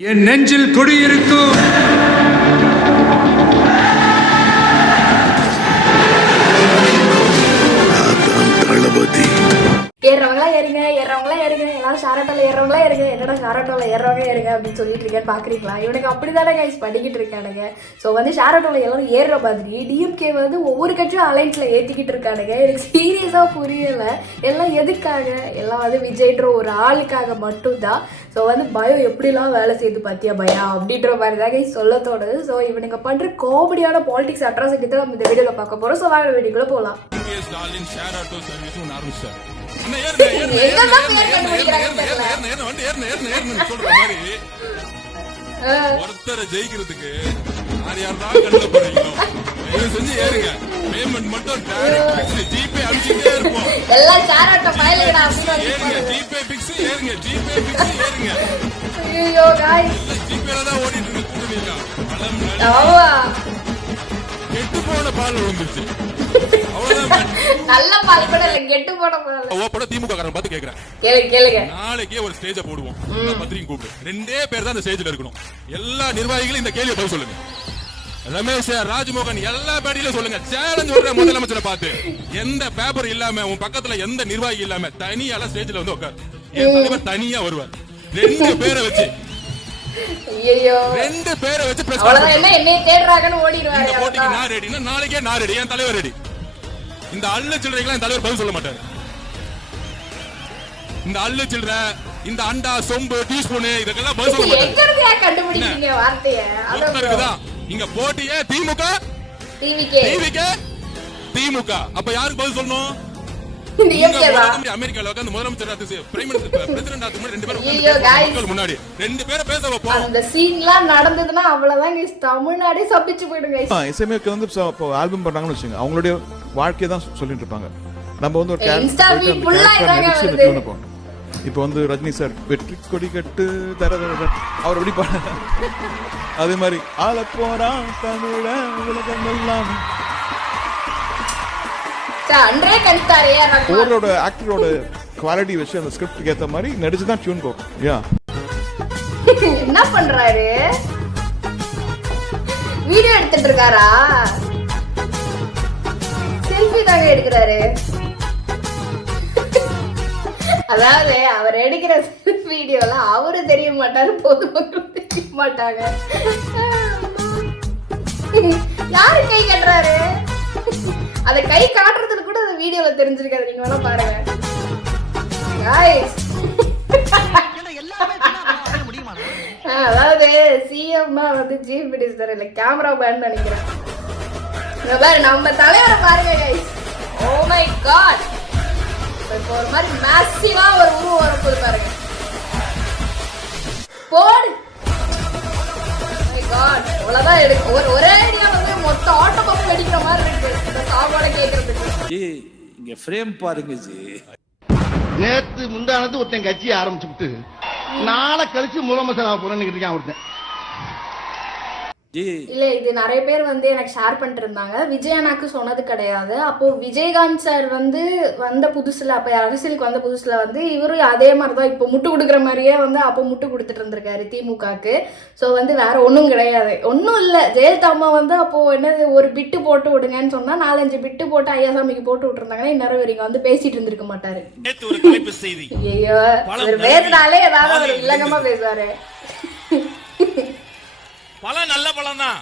என் நெஞ்சில் குடியிருக்கும் தளபதி. ஏறவங்களா ஏறுங்க, ஏறவங்களா ஏறுங்க, எல்லாரும் ஷாரட்டோல ஏறவங்களா ஏறுங்க, என்னடா ஷாரட்டோல ஏறவங்க ஏறுங்க அப்படின்னு சொல்லிட்டு இருக்கேன்னு பாக்குறீங்களா? இவனுக்கு அப்படிதானே கைஸ் பண்ணிக்கிட்டு இருக்கானுங்க. ஸோ வந்து ஷாரட்டோல எல்லாரும் ஏறுற மாதிரி டிஎம்கே வந்து ஒவ்வொரு கட்சியும் அலைன்ஸ்ல ஏத்திக்கிட்டு இருக்கானுங்க. எனக்கு சீரியஸா புரியல, எல்லாம் எதுக்காக? எல்லாம் வந்து விஜய்ன்ற ஒரு ஆளுக்காக மட்டும்தான். ஸோ வந்து பயம் எப்படிலாம் வேலை செய்யுது பாத்தியா பயா அப்படின்ற மாதிரி தான் கைஸ் சொல்ல தோணுது. ஸோ இவனுங்க பண்ற காமெடியான பாலிடிக்ஸ் அட்ராசிட்டி தான் நம்ம இந்த வீடியோல பார்க்க போறோம். ஸோ வாங்க வீடியோக்குள்ள போகலாம். ஒருத்தரை ஜெயிக்கிறதுக்கு யார் யார்தான் கண்ணுல போறீங்களோ செஞ்சு ஏறுங்க. பேமெண்ட் மட்டும் ஜிபே அனுப்பிச்சுட்டே இருப்போம். எல்லாம் ஷாரட்டோ பயலுங்கடா ஏறுங்க, ஜிபே பிக்ஸ் ஏறுங்க, ஜிபே பிக்ஸ் ஏறுங்க. ஐயோ गाइस ஜிபேல தான் ஓடிட்டு இருக்கு கூடுவீங்க. ஆமா கெட்டு போன பால் விழுந்துச்சு. நல்ல பால் கூட இல்ல, கெட்டு போன பால். ஓப்பட திமுக காரன் பார்த்து கேக்குறேன், கேளுங்க. நாளைக்கே ஒரு ஸ்டேஜ போடுவோம், பத்திரிகை கூப்பிட்டு 2 பேர் தான் அந்த ஸ்டேஜ்ல இருக்கணும். எல்லா நிர்வாகிகளும் இந்த கேள்வியை பதில் சொல்லுங்க. ரமேஷ், ராஜ்மோகன் எல்லா பேடியில சொல்லுங்க. சேலஞ்ச் வர்ற முதலமைச்சரை பார்த்து எந்த பேப்பர் இல்லாம உன் பக்கத்துல எந்த நிர்வாகி இல்லாம தனியால ஸ்டேஜ்ல வந்து உட்கார். என் தலைவர் தனியா வருவார். 2 பேரை வச்சு ஐயோ 2 பேரை வச்சு பிரஸ் அவ்வளவுதான். என்ன என்னைய தேடுறாங்கன்னு ஓடிடுவாங்க. இந்த போட்டிக்கு நான் ரெடினா நாளைக்கே நான் ரெடி, என் தலைவர் ரெடி. இந்த அள்ளு சில்லறைக்கு என் தலைவர் பதில் சொல்ல மாட்டாரு. இந்த அள்ளு சில்லறை, இந்த அண்டா சொம்பு டீஸ்பூன் இதெல்லாம் பதில் சொல்ல மாட்டாரு. எங்க இருந்து கண்டுபிடிச்சீங்க வார்த்தையை? அதுதான் இங்க போட்டியே திமுக திமுக. அப்ப யாருக்கு பதில் சொல்லணும்? அமெரிக்கால உட்கார்ந்து முதலமைச்சர் பிரைம் மினிஸ்டர் பிரசிடென்ட் ஆக்கு முன்னாடி 2 பேரும் முன்னாடி 2 பேரை பேச வைப்போம். அந்த சீன்லாம் நடந்ததுன்னா அவ்வளவுதான் गाइस, தமிழ்நாடே சபிச்சு போய்டும் गाइस. எஸ்எம்ஏக்கு வந்து இப்போ ஆல்பம் பண்றாங்கன்னு வெச்சுங்க, அவங்களுடைய வாழ்க்கைய தான் சொல்லிட்டு இருப்பாங்க. நம்ம வந்து ஒரு இன்ஸ்டா ஃபீட் ஃபுல்லா இதாங்க வருது. இப்போ வந்து ரஜினி சார் வெற்றி கொடி கட்டு தர அவர் எப்படி பாட, அதே மாதிரி ஆள போறான் தமிழ உலகம் எல்லாம். அன்றே கணித்தாரே ஒவ்வொருவரோட ஆக்டரோட குவாலிட்டி வச்சு அந்த ஸ்கிரிப்டுக்கு ஏத்த மாதிரி நடிச்சு தான் டியூன் போகும். யா என்ன பண்றாரு? வீடியோ எடுத்துட்டு இருக்காரா? செல்ஃபி தாங்க எடுக்கிறாரு. அதாவது அவர் எடுக்கிற வீடியோல அவரு தெரிய மாட்டாரு, பொதுமக்கள் தெரிய மாட்டாங்க. யாரு கை கட்டுறாரு? அத கை காட்டுறதுக்கு கூட அந்த வீடியோல தெரிஞ்சிருக்காது. நீங்க வேணா பாருங்க गाइस. அதாவது சிஎம்னா வந்து சீஃப் மினிஸ்டர் இல்ல கேமரா மேன் நினைக்கிறேன். இங்க பாரு நம்ம தலைவரை பாருங்க गाइस. ஓ மை காட், இப்போ ஒரு மாதிரி மேசிவா ஒரு உருவம் வரப்போது பாருங்க. போடு. மை காட், அவ்வளவுதான் எடுக்கும். ஒரே ஐடியா வந்து மொத்த ஆட்டோ பக்கம் அடிக்கிற மாதிரி இருக்கு இந்த சாப்பாட கேக்குறதுக்கு. ஜி இங்க ஃப்ரேம் பாருங்க ஜி. நேத்து முந்தானது ஒருத்தன் கட்சியை ஆரம்பிச்சுட்டு நாளை கழிச்சு முதலமைச்சர் போறேன்னு இருக்கான் ஒருத்தன். இல்ல இது நிறைய பேர் வந்து எனக்கு ஷேர் பண்ணிட்டு இருந்தாங்க. விஜய் அண்ணாக்கு சொன்னது கிடையாது. அப்போ விஜயகாந்த் சார் வந்து வந்த புதுசுல, அப்ப அரசியலுக்கு வந்த புதுசுல வந்து இவரு அதே மாதிரிதான் இப்போ முட்டு கொடுக்குற மாதிரியே வந்து அப்போ முட்டு கொடுத்துட்டு இருந்திருக்காரு திமுகக்கு. ஸோ வந்து வேற ஒன்றும் கிடையாது, ஒன்றும் இல்லை. ஜெயலலிதா அம்மா வந்து அப்போ என்னது ஒரு பிட்டு போட்டு விடுங்கன்னு சொன்னா 4-5 பிட்டு போட்டு ஐயாசாமிக்கு போட்டு விட்டுருந்தாங்கன்னா இந்நேரம் இவங்க வந்து பேசிட்டு இருந்திருக்க மாட்டாரு. ஐயோ ஒரு பேசினாலே ஏதாவது ஒரு வில்லங்கமா பேசுவாரு. பழம் நல்ல பழம் தான்,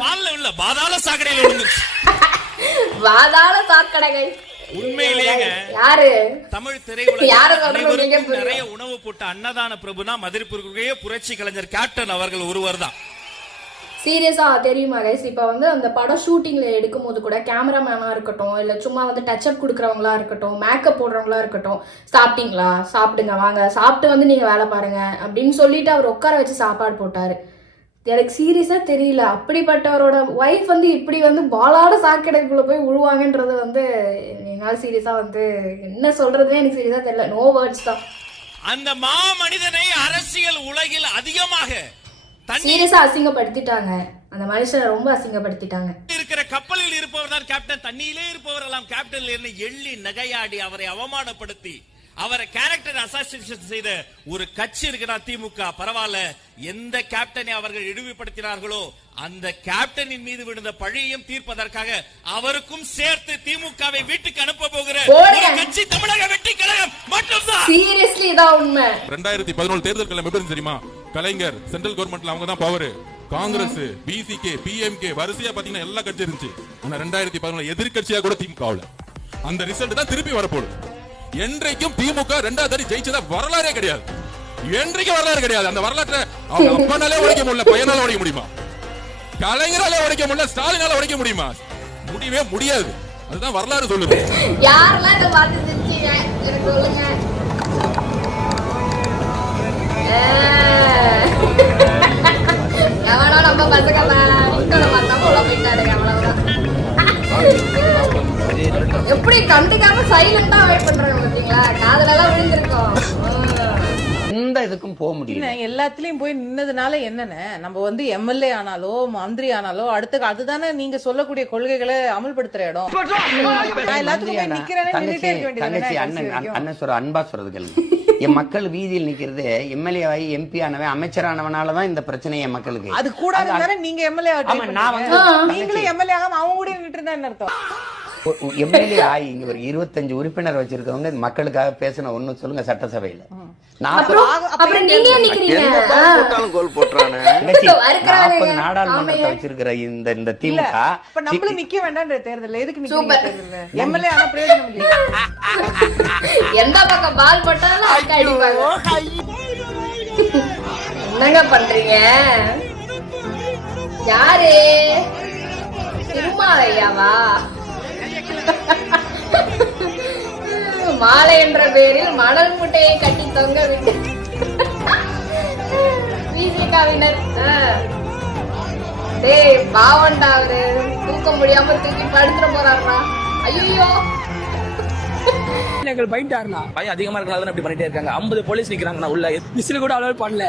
பால்ல இல்ல பாதாள சாக்கடையில விழுந்துச்சு. பாதாள சாக்கடை உண்மையிலேங்க. யாரு தமிழ் திரையுலகில் நிறைய உணவு போட்ட அன்னதான பிரபுனா மதிப்பிற்குரிய புரட்சி கலைஞர் கேப்டன் அவர்கள் ஒருவர் தான். சீரியஸா தெரியுமா கைஸ்? இப்போ வந்து அந்த படம் ஷூட்டிங்ல எடுக்கும் போது கூட கேமராமேனா இருக்கட்டும், இல்ல சும்மா வந்து டச்சப் கொடுக்குறவங்களா இருக்கட்டும், மேக்கப் போடுறவங்களா இருக்கட்டும், சாப்பிட்டீங்களா, சாப்பிடுங்க வாங்க, சாப்பிட்டு வந்து நீங்க வேலை பாருங்க அப்படின்னு சொல்லிட்டு அவர் உட்கார வச்சு சாப்பாடு போட்டாரு. எனக்கு சீரியஸா தெரியல, அப்படிப்பட்டவரோட ஒய்ஃப் வந்து இப்படி வந்து பாலாட சாக்கடைக்குள்ள போய் விழுவாங்கன்றது வந்து என்னால் சீரியஸா வந்து என்ன சொல்றதுன்னு எனக்கு சீரியஸா தெரியல. நோ வேர்ட்ஸ் தான். அந்த மா மனிதனை அரசியல் உலகில் அதிகமாக சீரியஸா அசிங்கப்படுத்திட்டாங்க. அந்த மனுஷனை ரொம்ப அசிங்கப்படுத்திட்டாங்க. இருக்கிற கப்பலில் இருப்பவர் தான் கேப்டன், தண்ணியிலே இருப்பவர் எல்லாம் கேப்டன் எள்ளி நகையாடி அவரை அவமானப்படுத்தி அவரை கேரக்டர் அசாசினேஷன் செய்த ஒரு கட்சி இருக்குடா திமுக. பரவாயில்ல, எந்த கேப்டனை அவர்கள் இழிவுபடுத்தினார்களோ அந்த கேப்டனின் மீது விழுந்த பழியையும் தீர்ப்பதற்காக அவருக்கும் சேர்த்து திமுகவை வீட்டுக்கு அனுப்ப போகிற ஒரு கட்சி தமிழக வெற்றி கழகம் மட்டும்தான். சீரியஸ்லி இதான் உண்மை. 2017 தேர்தல் எப்படி தெரியுமா? கலைஞர் சென்ட்ரல் கவர்மெண்ட்ல அவங்க தான் பவர். காங்கிரஸ், பிசிகே, பிஎம்கே வரிசையா பாத்தீங்கன்னா எல்லா கட்சி இருந்துச்சு. ஆனா 2017 எதிர்கட்சியா கூட திமுக அந்த ரிசல்ட் தான் திருப்பி வரப்போகுது. என்றைக்கும் திமுக 2வது தடவை ஜெயிச்சதா வரலாறே கிடையாது. என்றைக்கும் வரலாறு கிடையாது. அந்த வரலாற்றை அவங்க அப்பனாலே உடைக்க முடியல, பையனால உடைக்க முடியுமா? கலைஞரால உடைக்க முடியல, ஸ்டாலினால உடைக்க முடியுமா? முடியவே முடியாது. அதுதான் வரலாறு சொல்லுது. யாரெல்லாம் இத பார்த்து சிரிச்சீங்க எனக்கு சொல்லுங்க. எவனோ நம்ம பசங்க பார்த்தா போல போயிட்டாருங்க, அவ்வளவுதான். எப்படி கண்டுக்காம சைலண்டா வெயிட் பண்றாங்க பாத்தீங்களா? காதுலலாம் விழுந்திருக்கோம். எந்த இதுக்கும் போக முடியல. எல்லாத்துலயும் போய் நின்னதுனால என்னன்னு நம்ம வந்து எம்எல்ஏ ஆனாலோ மந்திரி ஆனாலோ அடுத்து அதுதானே நீங்க சொல்லக்கூடிய கொள்கைகளை அமல்படுத்துற இடம். தங்கச்சி அண்ணன் சொல்ற அன்பா சொல்றது கேளுங்க. என் மக்கள் வீதியில் நிக்கிறது எம்எல்ஏ ஆகி எம்பி ஆனவன் அமைச்சரானவனாலதான் இந்த பிரச்சனை என் மக்களுக்கு. அது கூட நீங்க எம்எல்ஏ நீங்களே எம்எல்ஏ ஆகாம அவங்க கூட நின்று இருந்தா என்ன அர்த்தம்? எம்எல்ஏ ஆகி இங்க ஒரு 25 உறுப்பினர் வச்சிருக்கவங்க மக்களுக்காக பேசின ஒண்ணு சொல்லுங்க சட்டசபையில. நாடாளுமன்றத்தை வச்சிருக்கிற இந்த திமுக நம்மளும் நிக்க வேண்டாம் தேர்தல். எதுக்கு நிக்கிறீங்க? எம்எல்ஏ ஆனா பிரயோஜனம் இல்லை. எந்த பக்கம் பால் போட்டாலும் என்னங்க பண்றீங்க? யாரு திருமாலையாவா? மாலை என்ற பெயரில் மணல் முட்டையை கட்டி தொங்க விட்டு பிசிகாவினர் டேய் பாவண்டா, அவரு தூக்க முடியாம தூக்கி படுத்துற போறாருடா. ஐயோ அதிகமா இருக்காங்க அப்படி பண்ணிட்டே இருக்காங்க. 50 போலீஸ் நிக்கிறாங்க உள்ள, விசில் கூட அலோவ் பண்ணல.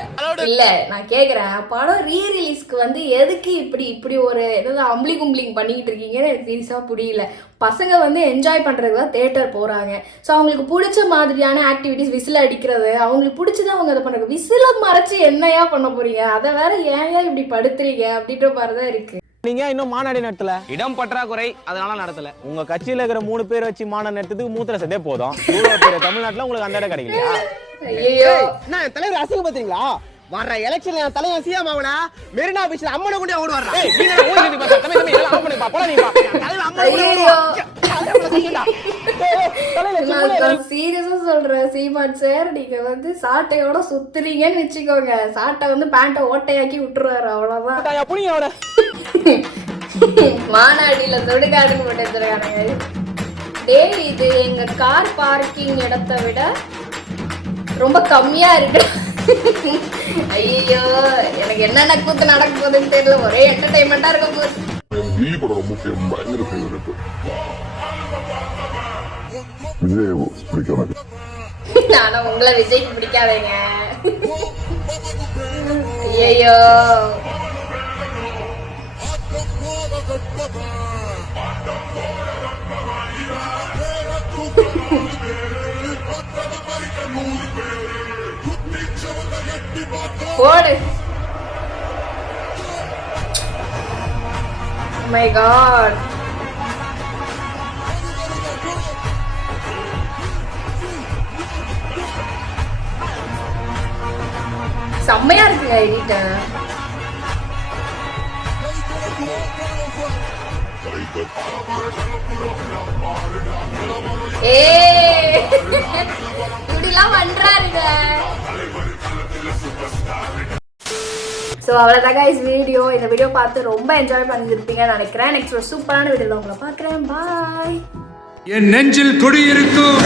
இல்ல நான் கேக்குறேன், படம் ரீ ரிலீஸ்க்கு வந்து எதுக்கு இப்படி ஒரு ஏதாவது அம்பிளி கும்பிளிங் பண்ணிக்கிட்டு இருக்கீங்கன்னு எனக்கு சீரியஸா புரியல. பசங்க வந்து என்ஜாய் பண்றதுக்கு தான் தியேட்டர் போறாங்க. ஸோ அவங்களுக்கு பிடிச்ச மாதிரியான ஆக்டிவிட்டிஸ், விசில் அடிக்கிறது, அவங்களுக்கு பிடிச்சதான் அவங்க அதை பண்றாங்க. விசில மறைச்சு என்னையா பண்ண போறீங்க? அதை வேற ஏன் இப்படி படுத்துறீங்க அப்படின்ற மாதிரிதான் இருக்கு. நீங்க இன்னும் மாநாடு நடத்தல, இடம் பற்றாக்குறை, அதனால நடத்தல. உங்க கட்சியில இருக்கிற 3 பேர் வச்சு மாநாடு நடத்துறதுக்கு மூத்திர சதே போதும். இவ்வளவு பேர் தமிழ்நாட்டுல உங்களுக்கு அந்த இடம் கிடைக்கலையா? ஐயோ நான் தலைவர் அசிங்க பாத்தீங்களா? வர்ற எலெக்ஷன்ல என் தலைவன் சிஎம் ஆவனா மெரினா பீச்ல அம்மனை கொண்டு ஓடு வர்றான். ஏய் நீ என்ன ஓடி பாத்த தம்பி தம்பி எல்லாம் ஆஃப் பண்ணி பா போடா நீ பா. தலைவன் அம்மனை நான் சீரியஸா சொல்றேன் சீமான் சார், நீங்க வந்து சாட்டையோட சுத்துறீங்கன்னு வச்சுக்கோங்க. சாட்டை வந்து பேண்ட்டை ஓட்டையாக்கி விட்டுருவாரு, அவ்வளவுதான். புனியோட மாநாடியில தொடுகாடுன்னு போட்டு வச்சிருக்கானுங்க. டேய் இது எங்க கார் பார்க்கிங் இடத்தை விட ரொம்ப கம்மியா இருக்கு. ஐயோ எனக்கு என்னென்ன கூத்து நடக்க போகுதுன்னு தெரியல, ஒரே என்டர்டைன்மெண்டா இருக்க போகுது. ஆனா உங்களை விஜய்க்கு பிடிக்காதீங்க. ஐயோ போடு. My God. செம்மையா இருக்குங்க எடிட். இப்படிலாம் பண்றாருங்க. ஸோ அவ்வளோதாங்க இஸ் வீடியோ. இந்த வீடியோ பார்த்து ரொம்ப என்ஜாய் பண்ணியிருப்பீங்கன்னு நினைக்கிறேன். நெக்ஸ்ட் ஒரு சூப்பரான வீடியோவில் உங்களை பார்க்குறேன். பாய். என் நெஞ்சில் குடியிருக்கும்